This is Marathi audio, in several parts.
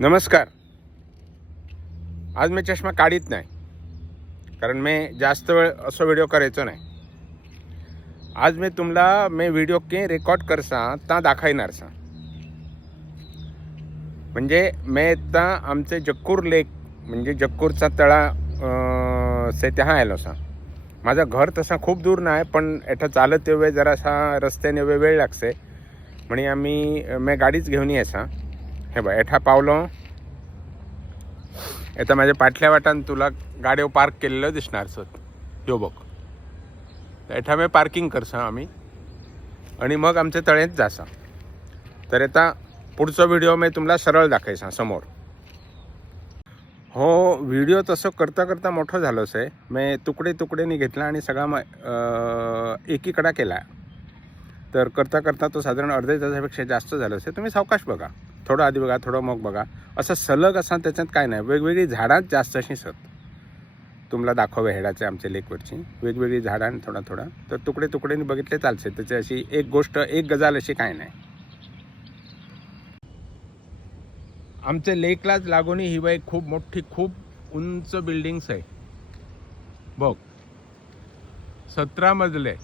नमस्कार. आज मी चष्मा काढीत नाही, कारण मी जास्त वेळ असं व्हिडिओ करायचो नाही. आज मी तुम्हाला व्हिडिओ के रेकॉर्ड करसा ता दाखवणार सा. म्हणजे मी आता आमचे जक्कूर लेक म्हणजे जक्कूरचा तळा से त्या आलो सा. माझं घर तसा खूप दूर नाही, पण एठा चालत येवे जरासा रस्त्याने येवे वेळ लागसे म्हणे मी गाडीच घेऊन येसा. हे बघ एठा पावलो. आता माझ्या पाठल्या वाटान तुला गाडीवर पार्क केलेलं दिसणार सर. यो बघ एठा मी पार्किंग करसा आम्ही आणि मग आमचे तळेत जासा. तर आता पुढचा व्हिडिओ मी तुम्हाला सरळ दाखवायचा समोर. हो, व्हिडिओ तसं करता करता मोठं झालोच आहे. मी तुकडे तुकडेनी घेतला आणि सगळा एकीकडा केला. तर करता करता तो साधारण अर्ध्या तासापेक्षा जास्त झालं असेल. तुम्ही सावकाश बघा, थोडं आधी बघा, थोडं मग बघा. असं सलग असा त्याच्यात काय नाही. वेगवेगळी झाडात जास्त अशी सत तुम्हाला दाखवे हेडाचे आमच्या लेकवरची वेगवेगळी झाडां थोडा थोडा. तर तुकडे तुकडेनी बघितले चालते. त्याची अशी एक गोष्ट एक गजाल अशी काय नाही. आमच्या लेकलाच लागून ही बाई खूप मोठी खूप उंच बिल्डिंग्स आहे. बघ 17 मजले.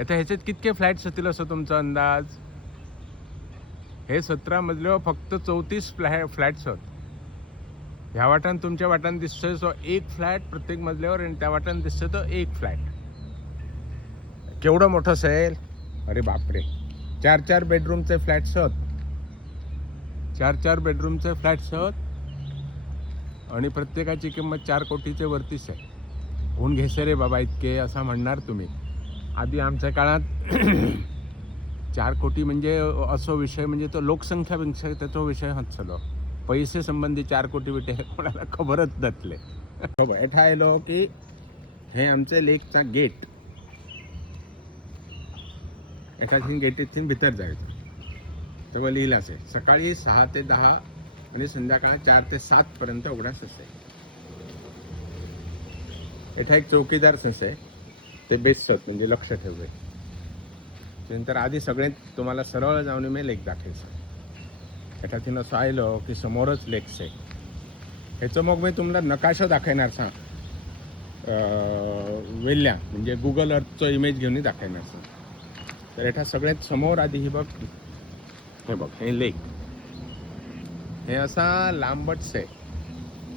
आता ह्याच्यात कितके फ्लॅट्स असतील असं तुमचा अंदाज? हे 17 मजल्यावर फक्त 34 फ्लॅट्स आहेत. ह्या वाटान तुमच्या वाटान दिसतोय सो एक फ्लॅट प्रत्येक मजल्यावर, आणि त्या वाटान दिसतोय तो एक फ्लॅट. केवढं मोठं असेल? अरे बापरे, 4-4 बेडरूमचे फ्लॅट्स आहेत. 4-4 बेडरूमचे फ्लॅट्स आहेत आणि प्रत्येकाची किंमत 4 कोटीचे वरतीच आहे. कोण घेसे रे बाबा इतके असं म्हणणार तुम्ही. आधी आमच्या काळात 4 कोटी म्हणजे असो विषय, म्हणजे तो लोकसंख्यापेक्षा त्याचा विषय होत चलो. पैसे संबंधी 4 कोटी विटे हे कोणाला खबरच नसले. एठा आलो की हे आमचे लेकचा गेट. एखादी गेट इथून भीतर जायचं तेव्हा लिहिलं असे सकाळी 6 ते 10 आणि संध्याकाळ 4 ते 7 पर्यंत उघडाच असे. एठा एक चौकीदार असे, ते बेस्ट म्हणजे लक्ष ठेवले. नंतर आधी सगळे तुम्हाला सरळ जाऊन मी लेक दाखवायचं. एठातीन असं आयलो की समोरच लेक्स आहे. ह्याचं मग मी तुम्हाला नकाशा दाखवणार सा. वेल्ल्या म्हणजे गुगल अर्थचं इमेज घेऊन दाखवणार सा. तर एठा सगळ्यात समोर आधी ही बघ, हे बघ हे लेक. हे असा लांबटच आहे.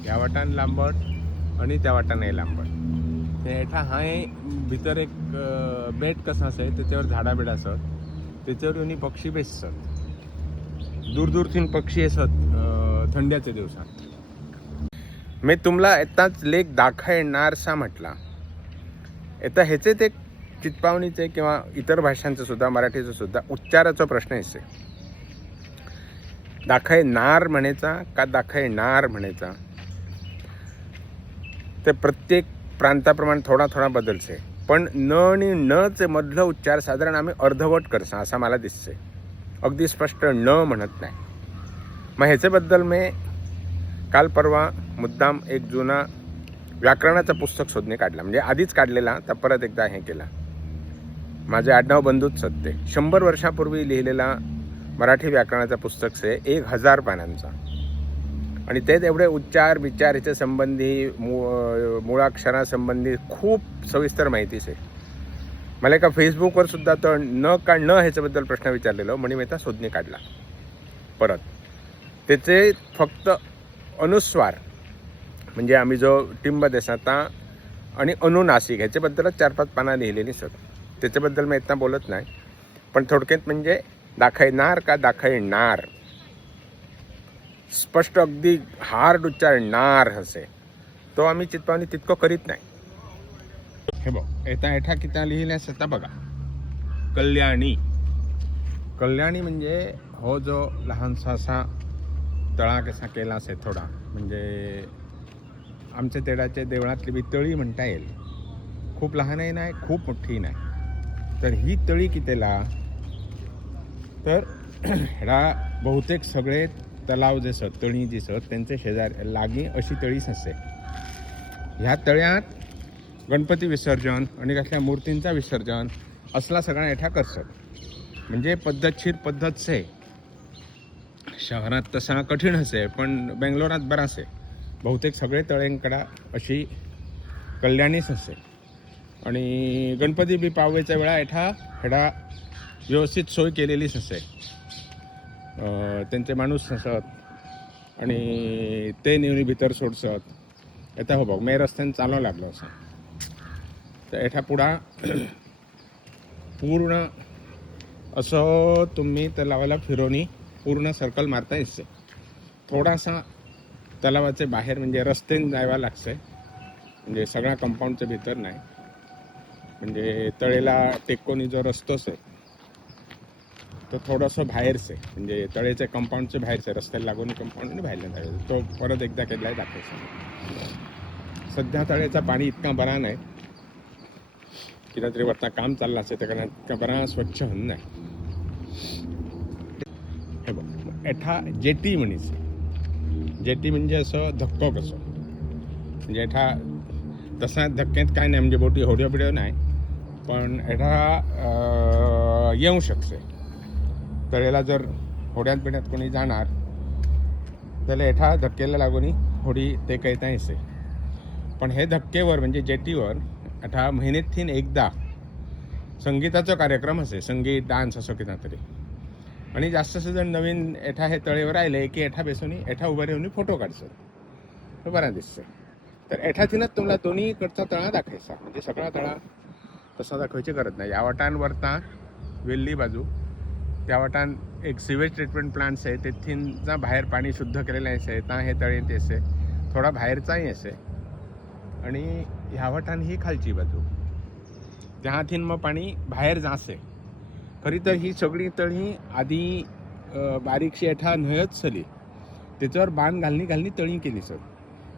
या वाटान लांबट आणि त्या वाटान हे लांबट. हे एठा हाय भितर एक बेट कसा असे, त्याच्यावर झाडा बिडा असत, त्याच्यावर येऊन पक्षी बेसतात. दूर दूरथीन पक्षी असत थंड्याच्या दिवसात. मी तुम्हाला आताच लेक दाखवणारसा म्हटला. आता ह्याचे ते चितपावणीचे किंवा इतर भाषांचं सुद्धा, मराठीचं सुद्धा उच्चाराचा प्रश्न येते. दाखवणार म्हणायचा का दाखवणार म्हणायचा, ते प्रत्येक प्रांताप्रमाणे थोडा थोडा बदलसे. पण न आणि न चे मधलं उच्चार साधारण आम्ही अर्धवट करसा असं मला दिसते. अगदी स्पष्ट न म्हणत नाही. मग ह्याच्याबद्दल मी काल परवा मुद्दाम एक जुना व्याकरणाचं पुस्तक शोधणे काढला. म्हणजे आधीच काढलेला, तर परत एकदा हे केला. माझे आडनाव बंधूच सत्ते 100 वर्षापूर्वी लिहिलेला मराठी व्याकरणाचं पुस्तक से 1000 पानांचा. आणि तेच एवढे उच्चार विचार ह्याच्या संबंधी मुळाक्षरासंबंधी खूप सविस्तर माहितीच आहे. मला एका फेसबुकवर सुद्धा तर न ह्याच्याबद्दल प्रश्न विचारलेलो, म्हणून मी आता शोधणे काढला परत. त्याचे फक्त अनुस्वार म्हणजे आम्ही जो टिंब देसाता आणि अनुनासिक ह्याच्याबद्दलच 4-5 पानं लिहिलेली सर. त्याच्याबद्दल मी इतना बोलत नाही. पण थोडक्यात म्हणजे दाखवणार का दाखवणार, स्पष्ट अगदी हार्ड उच्चारणार असे तो आम्ही चितपावणी तितकं करीत नाही. हे बघ एता एठा किता लिहिल्यास आता बघा, कल्याणी. कल्याणी म्हणजे हो जो लहानसा असा तळा कसा केला असे थोडा, म्हणजे आमच्या तेडाच्या देवळातली बी तळी म्हणता येईल. खूप लहानही नाही, खूप मोठी नाही. तर ही तळी कितेला, तर ह्या बहुतेक सगळे तलाव जे सत तळी जी सत त्यांचे शेजारी लागी अशी तळीच असते. ह्या तळ्यात गणपती विसर्जन आणि कसल्या मूर्तींचा विसर्जन असला सगळा एठा करतात. म्हणजे पद्धतशीर पद्धत से शहरात तसा कठीण असे, पण बेंगलोरात बराच आहे. बहुतेक सगळे तळेंकडा अशी कल्याणीच असे. आणि गणपती बी पावयच्या वेळा हेडा व्यवस्थित सोय केलेलीच असे. त्यांचे माणूस असत आणि ते नेऊन भितर सोडसत. येता हो बघ मे रस्त्यान चालू लागलो असं. तर एठा पुढा पूर्ण असं तुम्ही तलावाला फिरवणी पूर्ण सर्कल मारता येते. थोडासा तलावाचे बाहेर म्हणजे रस्त्याने जायला लागते, म्हणजे सगळा कंपाऊंडच्या भीतर नाही. म्हणजे तळेला टेकोनी जो रस्तो आहे तो थोडंसं बाहेरच आहे, म्हणजे तळेच्या कंपाऊंडच्या बाहेरच आहे. रस्त्याला लागून कंपाऊंड आणि बाहेरला जायचं. तो परत एकदा केलाय दाखवायचा. सध्या तळेचा पाणी इतका बरा नाही, किंवा तरी वरता काम चाललं असेल त्या कारण इतका बरा स्वच्छ होऊन नाही. हे बघ एठा जेटी म्हणीच. जेटी म्हणजे असं धक्को कसं, म्हणजे एठा तसा धक्क्यात काय नाही, म्हणजे बोटी होड्यो बिड्यो नाही, पण एठा येऊ शकते. तळेला जर होड्यात बिड्यात कोणी जाणार त्याला एठा धक्क्याला लागून होडी ते कहता येते. पण हे धक्केवर म्हणजे जेटीवर एठा महिन्यातून एकदा संगीताचा कार्यक्रम असे, संगीत डान्स असो किंवा तरी. आणि जास्त जण नवीन एठा हे तळेवर आले की एठा बेसून एठा उभा राहून फोटो काढतात. तो बरा दिसतोय. तर एठातीनच तुम्हाला दोन्हीकडचा तळा दाखवायचा, म्हणजे सगळा तळा तसा दाखवायची गरज नाही. या वाटांवरता वेल्ली बाजू त्या वाटान एक सिवेज ट्रीटमेंट प्लांट्स आहे, तेथीन बाहेर पाणी शुद्ध केलेलं आहे. ता हे तळे ते असे थोडा बाहेरचाही असे. आणि ह्या वाटान ही खालची बाजू त्याथीन मग पाणी बाहेर जासे. खरी तर ही सगळी तळी आधी बारीकशी एठा न्हयच चली, त्याच्यावर बांध घालणी तळी केली सर.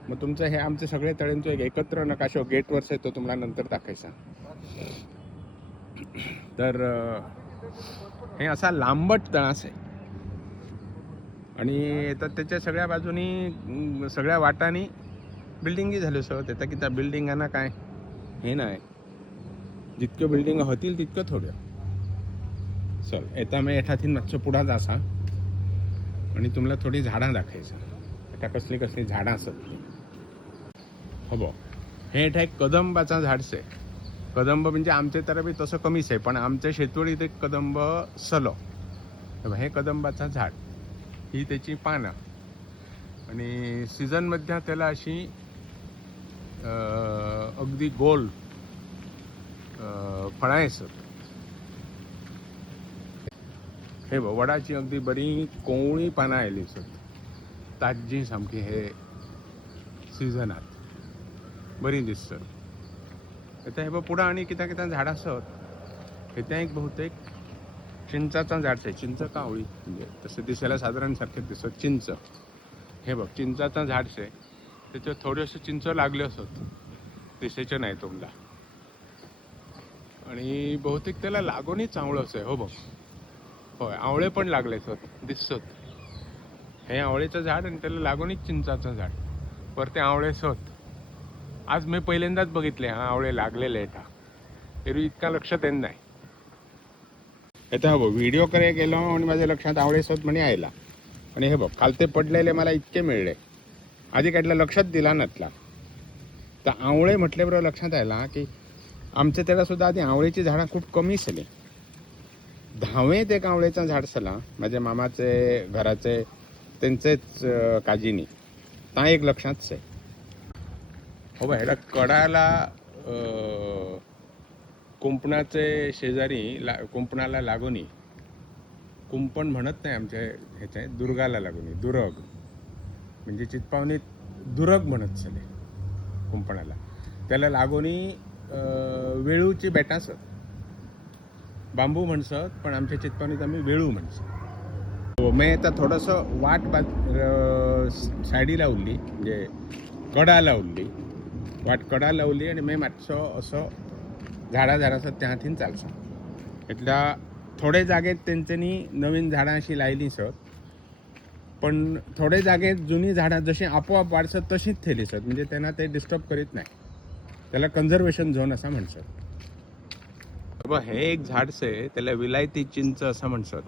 मग तुमचं हे आमचे सगळे तळ्यांचं एक एकत्र नकाशा गेटवरच आहे, तो तुम्हाला नंतर दाखवायचा. तर हे असा लांबट तळास आहे. आणि तर त्याच्या सगळ्या बाजूनी सगळ्या वाटानी बिल्डिंगी झाल्यो सर. त्याचा की त्या बिल्डिंगांना काय हे नाही, जितक्यो बिल्डिंग होतील तितक्यो थोड्या. चल येता मी एठाथीन मातसो पुढा जासा आणि तुम्हाला थोडी झाडां दाखवायचं. आता कसली कसली झाडां असत हो बो. हे एठा एक कदंबाचा झाडच आहे. कदंब म्हणजे आमचे तर बी तसं कमीच आहे, पण आमच्या शेतवडीत एक कदंब सलो. हे कदंबाचा झाड, ही त्याची पानं. आणि सीझनमध्ये त्याला अशी अगदी गोल फळां येतात. हे बघ वडाची अगदी बरी कोवळी पानं आयली असत, ताजी सामकी. हे सिजनात बरी दिसतात. आता हे बघ पुढं आणि कित्या झाड असत. हे त्या एक बहुतेक चिंचाचा झाड आहे. चिंच का आवळी म्हणजे तसं दिसायला साधारण सारखे दिसत चिंच. हे बघ चिंचाचा झाड आहे, त्याच्यावर थोडेसे चिंच लागले असत, दिसायचे नाही तुम्हाला. आणि बहुतेक त्याला लागूनच आवळं असं हो बघ. होय आवळे पण लागले असत दिसत. हे आवळेचं झाड आणि त्याला लागूनच चिंचाचं झाड, पर ते आवळे असत. आज मी पहिल्यांदाच बघितले हा आवळे लागलेले एठा. एरवी इतका लक्षात येत नाही. येता हो व्हिडिओ करे गेलो आणि माझ्या लक्षात आवळे असत म्हणे आयला. आणि हे बघ खालते पडलेले मला इतके मिळले, आधी काढला लक्षात दिला नसला. तर आवळे म्हटल्याबरोबर लक्षात आला की आमच्या त्याला सुद्धा आधी आवळेची झाडं खूप कमी असली. 10वेत एक आवळेचं झाड असला माझ्या मामाचे घराचे, त्यांचेच काजीनी. ता एक लक्षातच आहे हो बा. ह्याला कडाला कुंपणाचे शेजारी कुंपणाला लागूनी, कुंपण म्हणत नाही आमच्या ह्याच्या, दुर्गाला लागूनी. दुर्ग म्हणजे चितपावनीत दुर्ग म्हणत चले कुंपणाला. त्याला लागूनी वेळूची बेटा असत. बांबू म्हणसत, पण आमच्या चितपावनीत आम्ही वेळू म्हणसत. मी आता थोडंसं वाट सायडी लावली, म्हणजे कडा लावली, वाट कडा लावली. आणि मी मातसं असं झाडाचं त्याथीन चालसा. इथल्या थोडे जागेत त्यांच्यानी नवीन झाडां अशी लायली सत, पण थोडे जागेत जुनी झाडं जशी आपोआप वाढसत तशीच थेली सत, म्हणजे त्यांना ते डिस्टर्ब करीत नाही. त्याला कन्झर्वेशन झोन असं म्हणतात. बाबा हे एक झाडच आहे, त्याला विलायती चिंच असं म्हणतात.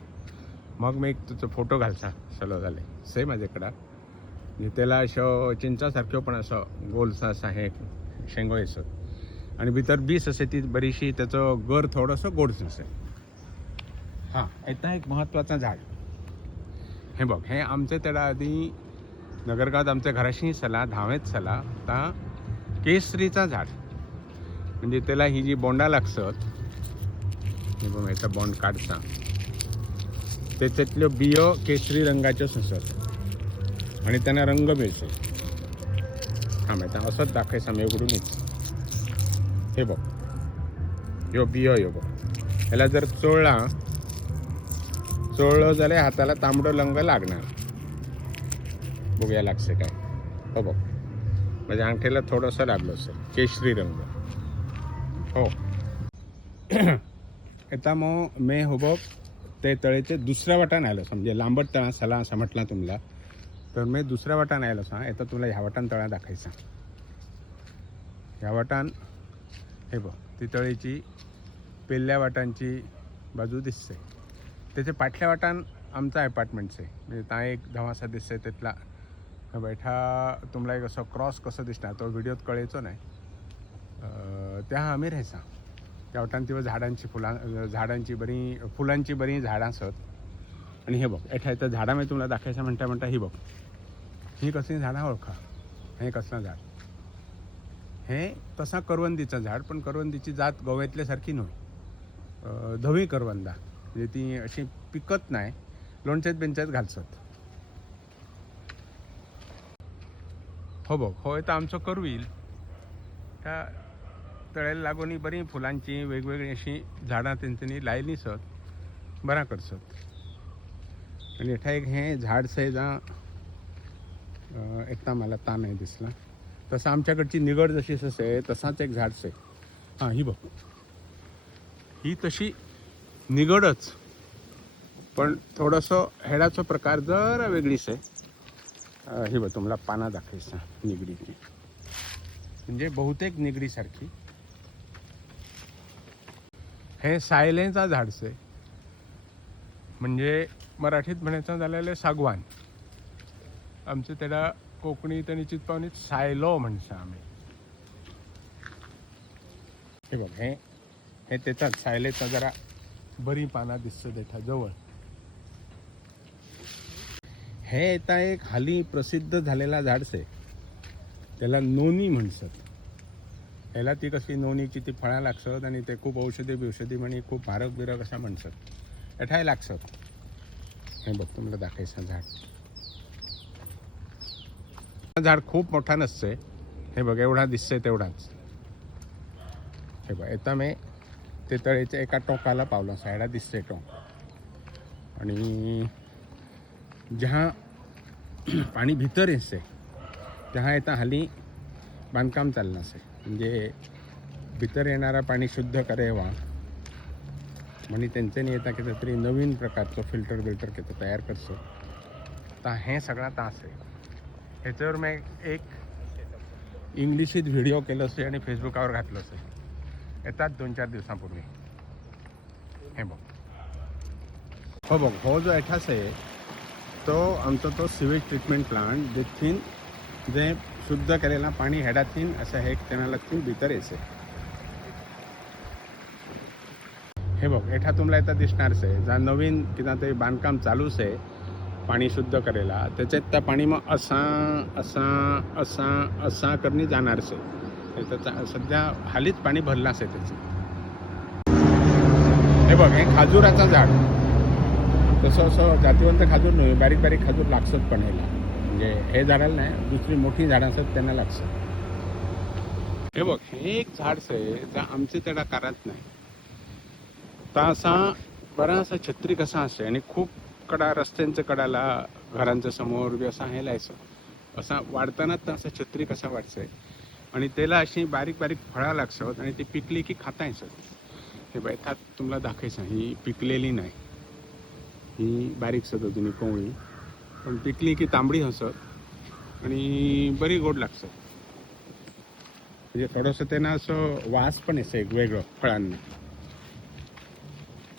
मग मी एक तुझा फोटो घालसा. असलो जाले सेम माझे कडेन म्हणजे त्याला अशो चिंचा सारक्यो पण असो गोलसा असा हे शेंगो येसो आणि भितर बीस असे ती बरीशी त्याचो गर थोडोसो गोडसो असे. हां येता एक महत्वाचं झाड हे बघ हे आमचे तेडा आधी नगरगावात आमच्या घराशी चला धावेत चला आता केसरीचा झाड म्हणजे त्याला ही जी बोंडा लागसत हे बघ याचा बोंड काढसा त्याच्यातल्यो बियो केसरी रंगाच्यो सुसत आणि त्यांना रंग मिळतो. हां माहिती असंच दाखवायचं मी उघडूनच हे बघ ह्यो बियो ह्यो बघ ह्याला जर चोळलं जाल्यार हाताला तांबडो रंग लागणार. बघूया लागसे काय हो बघ माझ्या अंगठीला थोडंसं लागलं असेल केशरी रंग हो. आता मग मी हो बघ ते तळेचे दुसऱ्या वाटान आयलो म्हणजे लांबट तळा चला असं म्हटलं तुम्हाला तर मी दुसऱ्या वाटान आयलो सांग आता तुला ह्या वाटान तळा दाखवायचा. ह्या वाटान हे बघ ती तळेची पेल्ल्या वाटांची बाजू दिसते त्याच्या पाटल्या वाटान आमचा अपार्टमेंट्स आहे म्हणजे ता एक धवासा दिसते तिथला बैठा तुम्हाला एक असं क्रॉस कसं दिसणार तो व्हिडिओत कळायचो नाही त्या आम्ही राहायचा त्या वाटान तेव्हा झाडांची बरी फुलांची बरी झाडां असत. आणि हे बघ एठा तर झाडां मी तुम्हाला दाखवायचं म्हणता ही बघ ही कसली झाडां ओळखा हे कसलं झाड हे तसा करवंदीचं झाड पण करवंदीची जात गोव्यातल्यासारखी न्हय धवी करवंदा म्हणजे ती अशी पिकत नाही लोणच्यात बेंच्यात घालसत. हो बघ हो तर आमचो करवील त्या तळ्याला लागून बरी फुलांची वेगवेगळी अशी झाडां तेंच्यांनी लायली सत बरा करसत. आणि एठा एक हे झाड से जा एकता मला ता नाही दिसला तसं आमच्याकडची निगड जशी असे तसाच एक झाड से हां ही बघ ही तशी निगडच पण थोडंसं हेडाचो प्रकार जरा वेगळीच आहे. ही बघ तुम्हाला पाना दाखवायचं निगडीची म्हणजे बहुतेक निगडीसारखी हे सायलेचा झाडसे म्हणजे मराठीत म्हणायचं झालेलं सागवान आमचं त्याला कोकणीत आणि चितपावनीत सायलो म्हणसा आम्ही. हे बघ हे त्याचाच सायलेचा जरा बरी पाना दिसतं त्याच्या जवळ. हे आता एक हाली प्रसिद्ध झालेला झाडसे त्याला नोनी म्हणसत. ह्याला ती कशी नोनीची ती फळां लागसत आणि ते खूप औषधी म्हणे खूप भारक बिरक असा म्हणसत एठाय लागसत. हे बघ तुम्हाला दाखवायचं झाड खूप मोठा नसते हे बघ एवढा दिसतंय तेवढाच. हे बघ आता मी ते तळेच्या एका टोकाला पावला सायडा दिसते टोक आणि जहाँ पाणी भितर येते तेव्हा आता हाली बांधकाम चाललं असे म्हणजे भितर येणारा पाणी शुद्ध करेवा म्हणजे त्यांच्यानी येता किती तरी नवीन प्रकारचं फिल्टर किती तयार करसो. तर हे सगळा तास आहे ह्याच्यावर मी एक इंग्लिशीत व्हिडिओ केलं असे आणि फेसबुकावर घातलं असे येतात 2-4 दिवसांपूर्वी. हे बघ हो बघ हो जो एठास आहे तो आमचा तो सिवेज ट्रीटमेंट प्लांट जेथीन जे शुद्ध केलेला पाणी हेडाथीन असं हे कॅनलाथीन भितर येसे. हे बघ एठा तुम्हाला येता दिसणारच आहे जा नवीन किंवा तरी बांधकाम चालूच आहे पाणी शुद्ध करेला त्याच्यात त्या पाणी मग असा करणी जाणारच आहे त्याचा सध्या हालीच पाणी भरलाच आहे त्याचं. हे बघ हे खाजूराचा झाड तसं असं जातीवंत खाजूर नाही बारीक बारीक खाजूर लागसत पण ह्याला म्हणजे हे झाडाला नाही दुसरी मोठी झाडं असतात त्यांना लागसत. हे बघ हे एक झाडच आहे जा आमचे त्याला कारत नाही ता असा बराचसा छत्री कसा असे आणि खूप कडा रस्त्यांच्या कडाला घरांच्या समोर बी असा हे लायचं असा वाढतानाच असा छत्री कसा वाटतंय आणि त्याला अशी बारीक बारीक फळं लागसत आणि ती पिकली की खाता येसत. हे बैठात तुम्हाला दाखवायचं ही पिकलेली नाही ही बारीक सदतीने कोवळी पण पिकली की तांबडी हसत आणि बरी गोड लागसत म्हणजे थोडंसं त्यांना असं वास पण येतं एक वेगळं फळांना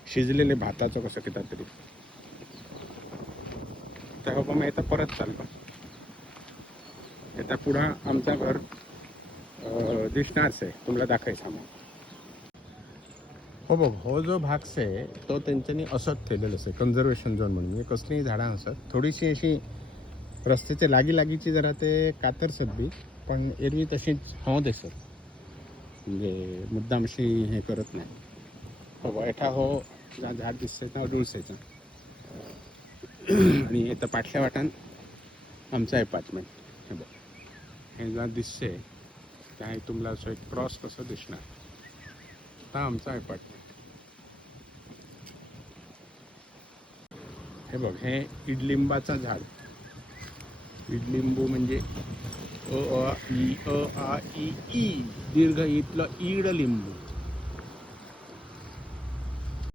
शिजलेले भाताचं कसं किती तरी. तर हो मी आता परत चाललो. आता पुढं आमचं घर दिसणारच आहे, तुम्हाला दाखवायचं मग. हो बघ, हो जो भाग आहे तो त्यांच्यानी असत ठेवलेलं आहे कन्झर्वेशन झोन म्हणून. म्हणजे कसलीही झाडां असत, थोडीशी अशी रस्त्याच्या लागीची जरा ते कातरसत बी, पण एरवी तशीच हो दिसत, म्हणजे मुद्दाम अशी हे करत नाही. हो बघ, एठा हो झाड दिसतंय ना अडुळसेचं. आणि इथं पाठल्या वाटान आमचं अपार्टमेंट. हे बघ, हे जर दिसते त्या तुम्हाला असं एक क्रॉस कसं दिसणार, हा आमचा अपार्टमेंट. हे बघ, हे इडलिंबाचं झाड. इडलिंबू म्हणजे अ दीर्घ इथलं ईड लिंबू.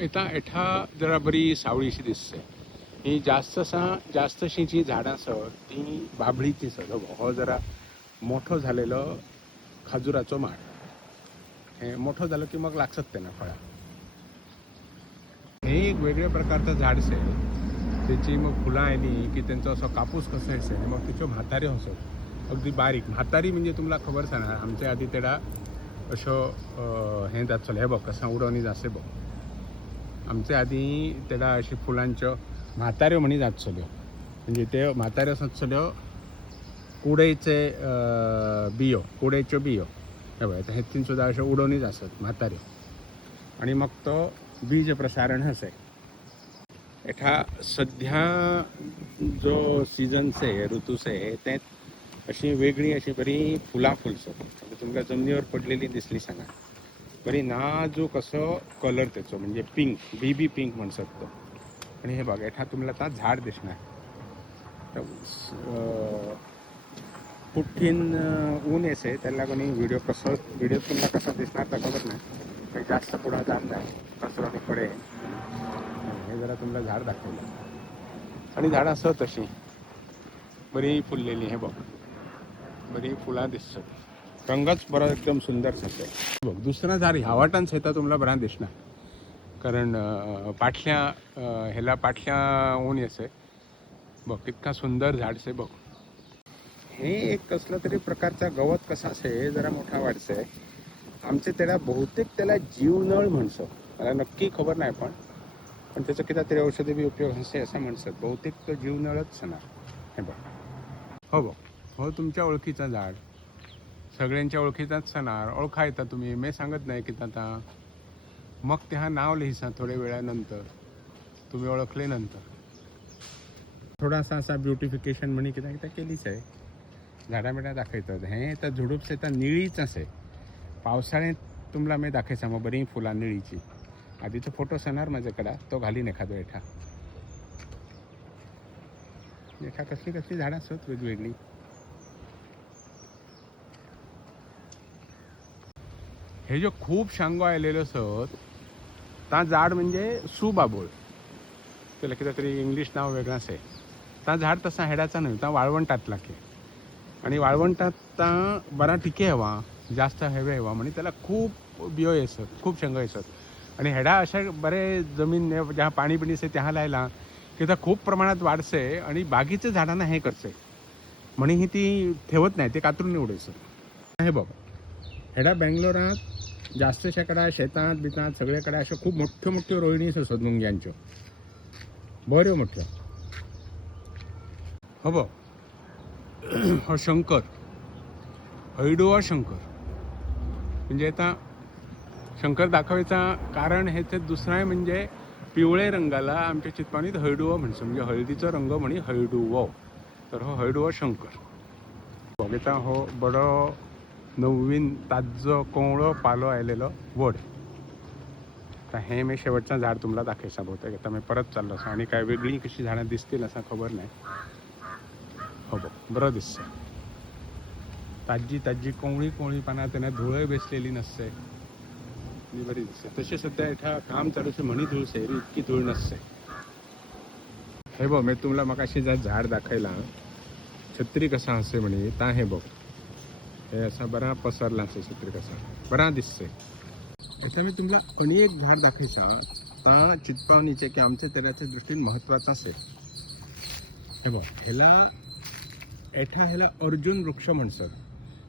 इथं एठा जरा बरी सावळीशी दिसते. ही जास्तशी जी झाडं असत ती बाभळीची असत. हो जरा मोठं झालेलं खाजुराचं माड. हे मोठं झालं की मग लागतात त्यांना फळा. हे एक वेगळ्या प्रकारचं झाड आहे. त्याची मग फुलं आली की त्यांचं असं कापूस कसं असेल, मग तिचे म्हातारे असत अगदी बारीक. म्हातारी म्हणजे तुम्हाला खबर सांगणार, आमच्या आधी तेडा असं हे जात चल. हे बघ कसं उडवणी जासे बघ. आमच्या आधी तेडा अशी फुलांचं म्हातारे म्हणी जात चल्यो. म्हणजे ते म्हातारे असत चल्यो कुडेचे कुडेच्यो बियो. हे बघ, हेतीन सुद्धा अशा उडवणीच असत म्हातारे. आणि मग तो बीज प्रसारण हसे. एठा सध्या जो सीझन आहे, ऋतू आहे, ते अशी वेगळी अशी बरी फुला फुलसत. तुमका जमिनीवर पडलेली दिसली सांगा, बरी नाजूक असं कलर त्याचं, म्हणजे पिंक, बेबी पिंक म्हणतात तो. आणि हे बघ, एठा तुम्हाला आता झाड दिसणार. पुठ्ठीन ऊन येसे त्याला कोणी व्हिडिओ तुम्हाला कसा दिसणार तर खबर नाही. काही जास्त पुढं जात नाही, कसं कडे. हे जरा तुम्हाला झाड दाखवलं. आणि झाड असं तशी बरी फुललेली. हे बघ, बरी फुला दिसत. रंगच बरा एकदम सुंदर असेल. बघ, दुसरा झाड ह्या वाटांच येतं तुम्हाला बरा दिसणार, कारण पाठल्या ऊन येसे. बघ इतका सुंदर झाड आहे बघ. हे एक कसलं तरी प्रकारचा गवत कसा असे जरा मोठा वाढसे. आमचे त्याला बहुतेक त्याला जीवनळ म्हणसो, मला नक्की खबर नाही, पण त्याचं किती तरी औषधी बी उपयोग असे असं म्हणतात. बहुतेक तो जीवनळच असणार. हे बघ, हो बघ, हो तुमच्या ओळखीचा झाड, सगळ्यांच्या ओळखीचाच सणार. ओळखा येतात तुम्ही, मी सांगत नाही की आता. मग ते हा नाव लिहिसा थोड्या वेळानंतर, तुम्ही ओळखले नंतर. थोडासा असा ब्युटिफिकेशन म्हणे किती केलीच आहे. झाडाबिडा दाखवतात. हे तर झुडूपसे तर निळीच असे. पावसाळ्यात तुम्हाला मी दाखवायचा मग बरी फुला निळीची. आधीचा फोटो सणार माझ्याकडे, तो घालीन एखादं. एठा कसली झाडं असत वेगवेगळी. हे जो खूप शांगो आलेलं असत ता झाड म्हणजे सुबाबोळ. त्याला कितीतरी इंग्लिश नाव वेगळंच आहे. ता झाड तसा हेडाचा नाही, ता वाळवंटातला की. आणि वाळवंटात बरा टिके हवा, जास्त हवे हवा, म्हणजे त्याला खूप बियो येसत, खूप शेंग येसत. आणि हेडा अशा बरे जमीन ज्या पाणी पिणीचे त्या लायला की त्या खूप प्रमाणात वाढसे. आणि बागीच्या झाडांना हे करते म्हणे ही ती ठेवत नाही, ते कातरून निवडायचं. हे बघ, हेडा बेंगलोरात जास्त शेकडा शेतात बितात सगळ्याकडे अशा खूप मोठ्या मोठ्या रोहिणीच असत मुंग्यांच्या, बऱ्यो मोठ्या. हो बघ, हो शंकर, हळडुवा शंकर. म्हणजे आता शंकर दाखवायचा कारण हे ते दुसरं आहे, म्हणजे पिवळे रंगाला आमच्या चितपावणीत हळडुवा म्हणतो, म्हणजे हळदीचा रंग म्हणे हळडुवो. तर हो हळडुवा शंकर. बघिता हो बडो नवीन ताजं कोवळं पालो आलेलं वड. आता हे मी शेवटचं झाड तुम्हाला दाखवायचं बहुतेक. आता मी परत चाललो असं, आणि काय वेगळी कशी झाडं दिसतील असं खबर नाही. हो बघ, बरं दिसतं. ताजी कोवळी पाना, त्यांना धुळं बेसलेली नसते, बरी दिसते. तसे सध्या एठा काम चालू आहे म्हणी धूळ आहे, इतकी धूळ नसते. हे बघ, मी तुम्हाला मग अशी झाड दाखवायला छत्री कसा असे म्हणे ता. हे बघ, हे असा बरा पसरला असे छत्री कसा बरा दिसते. याचा मी तुम्हाला अनेक झाड दाखवायचा ता चितपावणीचे की आमच्या तेलाच्या दृष्टीने महत्वाचा असेल. हे बघ ह्याला अर्जुन वृक्ष म्हणतात.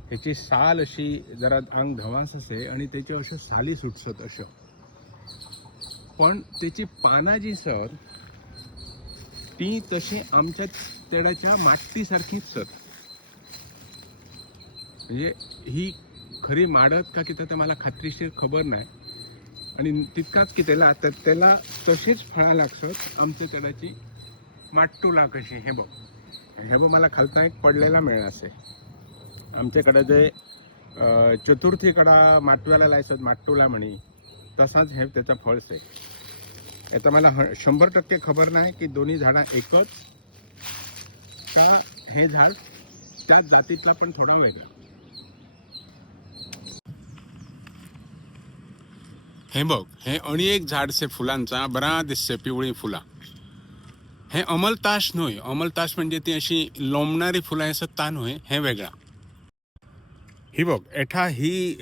ह्याची साल अशी जरा अंग धवास असे आणि त्याची अशा साली सुटसत अशा, पण त्याची पाना जी सर ती तशी आमच्या तेडाच्या माट्टीसारखीच सर. म्हणजे ही खरी माडत का किती तर मला खात्रीशीर खबर नाही. आणि तितकाच की त्याला तसेच फळा लागतात आमच्या तेडाची माट्टूला कशी. हे बघ मला खालता एक पडलेला मिळणार असे. आमच्याकडे जे चतुर्थीकडा माटव्याला लायसत माट्टूला म्हणी, तसाच हे त्याचा फळच आहे. आता मला 100% खबर नाही की दोन्ही झाडा एकच का हे झाड त्याच जातीतला पण थोडा वेगळा. हे बघ हे आणि एक झाडसे फुलांचा बरा दिसते पिवळी फुला. हे अमलताश न्हय. अमलताश म्हणजे ती अशी लोंबणारी फुलं असत ता न्हय, हे वेगळा. ही बघ ही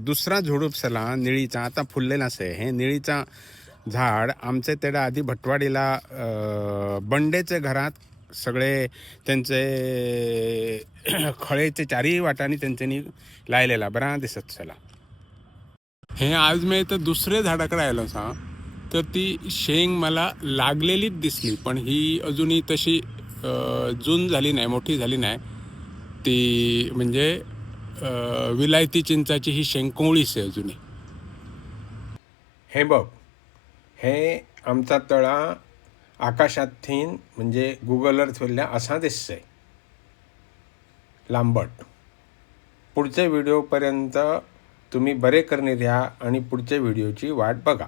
दुसरा झुडूप सला निळीचा आता फुललेला असे. हे निळीचा झाड आमचे तेडा आधी भटवाडीला बंडेचे घरात सगळे त्यांचे खळेचे चारही वाटांनी त्यांच्यानी लायलेला बरा दिसत चला. हे आज मी तर दुसरे झाडाकडे आलो सा तर ती शेंग मला लागलेलीच दिसली, पण ही अजूनही तशी जून झाली नाही, मोठी झाली नाही. ती म्हणजे विलायती चिंचाची ही शेंग कोवळीच आहे अजूनही. हे बघ हे आमचा तळा आकाशातून म्हणजे गुगल अर्थ वरल्या असा दिसतंय लांबट. पुढच्या व्हिडिओपर्यंत तुम्ही बरे करणे द्या आणि पुढच्या व्हिडिओची वाट बघा.